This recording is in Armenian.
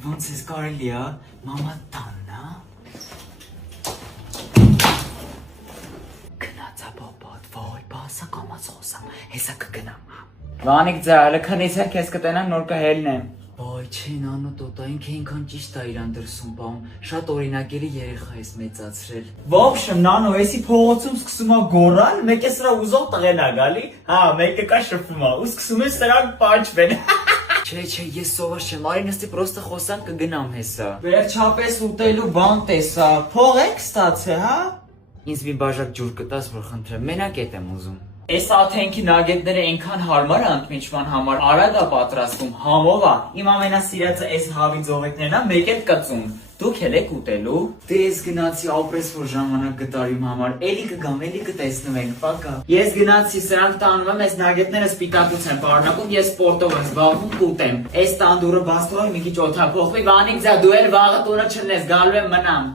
ոնց ես կարելի է, մամա տանն է։ Գնացա բաբատ, ոյ, բասա կամաց խոսամ, հեսա կգնամ։ Վանիկ ձայլը քնից է քեզ կտենամ նոր կհելնեմ։ Ոյ, չի նանո տոտա, ինքը ինքան ճիշտ է իրան դրսում պահում, շատ օրինակելի երեխա ես մեծացրել։ Ոբշեմ նանո, էսի փողոցում սկսում է գոռալ, մեկը սրա ուզող տղեն է գալի, հա, մեկը կա շփվում է, ու սկսում է սրանք պաճվեն։ Չէ, ես սովոր չեմ, արի նստի պրոստը խոսանք կգնամ հեսա։ Վերջապես ուտելու բան տեսա, փող եք ստացե, հա։ Ինձ մի բաժակ ջուր կտաս, որ խնդրեմ, մենակ էտ եմ ուզում։ Այս աթենքի նագետները այնքան հարմար են ընդմիջման համար, արագ է պատրաստում, համով է։ Իմ ամենասիրածը այս հավի ձողիկներն է, մեկ էլ կծուն։ Դուք էլ եք ուտելու։ Դե ես գնացի ապրես որ ժամանակ գտար իմ համար, էլի կգամ, էլի կտեսնվենք, պակա։ Ես գնացի, սրանք տանում եմ, այս նագետները սպիտակուց են պարունակում, ես սպորտով եմ զբաղվում, կուտեմ։ Այս տանդուրը բաց թողի մի քիչ օդափոխվի, Վանիկ ձա, դու էլ վաղը տունը չլնես, գալու եմ մնամ։